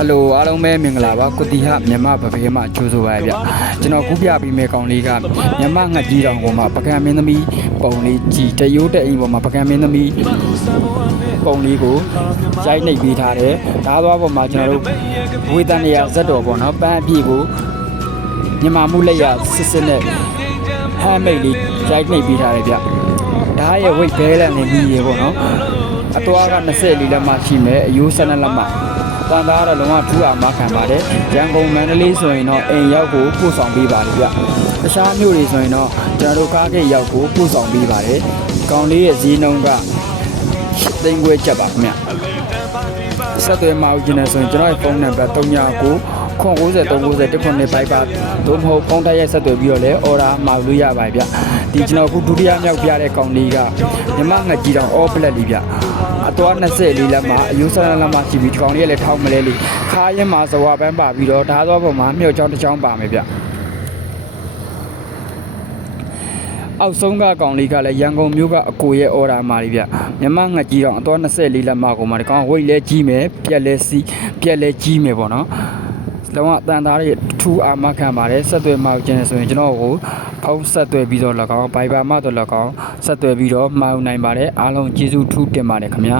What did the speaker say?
Hello အားလုံးပဲမင်္ဂလာပါကိုတီဟမြန်မာဗဖေးမှကြိုးဆိုပါရဗျကျွန်တော်ခုပြပေးမယ့်ကောင်လေးကမြန်မာငှက်ကြီးတောင်ပေါ်မှာပကံမင်းသမီးပုံလေးကြည်တရိုးတအိမ်ပေါ်မှာပကံမင်းသမီးပုံလေးကိုရိုက်နှိပ်ပေးထားတယ်ဒါသွားပေါ်မှာကျွန်တော်တို့ဝေတန်နေရဇက်တော်ပေါ့နော်ပန်းအပြည့်ကိုမြန်မာမှုလက်ရစစ်စစ်နဲ့ဟမ်းမိတ်လေးရိုက်နှိပ်ပေးထားတယ်ဗျဒါရဲ့ဝိတ်ဘဲလန်နဲ့မြည်ရေပေါ့နော်အသွားက24လက်မှရှိမယ်အယိုး12လက်မှတန်သားတော့လုံးဝထူးအောင်မခံပါတယ်ရန်ကုန်မန္တလေးဆိုရင်တော့အိမ်ရောက်ကိုပို့ဆောင်ပေးပါလိမ့်ဗျတခြားမြို့တွေဆိုရင်တော့ကျွန်တော်တို့ကားဂိတ်ရောက်ကိုပို့ဆောင်ပေးပါတယ်ကောင်လေးရဲ့ဈေးနှုန်းက8သိန်းခွဲကျပ်ပါခင်ဗျဆက်သွယ်မှာဦးကျင်နေဆိုရင်ကျွန်တော်ရဲ့ဖုန်းနံပါတ်399390 19390 ပိုက်ပါသို့မဟုတ်ဖုန်းတိုက်ရိုက်ဆက်သွယ်ပြီးတော့လည်းအော်ဒါမှာလို့ရပါတယ်ဗျဒီကျွန်တော်ခုဒုတိယမြောက်ပြတဲ့ကောင်လေးကမြမငှက်ကြီးတောင်အော်ပလက်လေးဗျအသွား24လက်မှာအယိုး12လက်မှာရှိပြီးဒီကောင်လေးကလည်းထောက်မလဲလေးခါရင်မှာစဝါပန်းပါပြီးတော့ဓာတ်သွားပေါ်မှာမြှော့ချောင်းတစ်ချောင်းပါမယ်ဗျအောက်ဆုံးကကောင်လေးကလည်းရန်ကုန်မြို့ကအကိုရဲ့အော်ဒါမာလေးဗျမြမငှက်ကြီးတောင်အသွား24လက်မှာကောင်မှာဒီကောင်ဝိတ်လဲကြီးမယ်ပြက်လဲစီးပြက်လဲကြီးမယ်ပေါ့နော်လုံးဝတန်သားတွေထူအာမခံပါတယ်ဆက်သွယ်မှကျင်ဆိုရင်ကျွန်တော်ကိုဖုန်းဆက်သွယ်ပြီးတော့၎င်း Viber မှတော့၎င်းဆက်သွယ်ပြီးတော့မှာယူနိုင်ပါတယ်အားလုံးကျေးဇူးထူးတင်ပါတယ်ခင်ဗျာ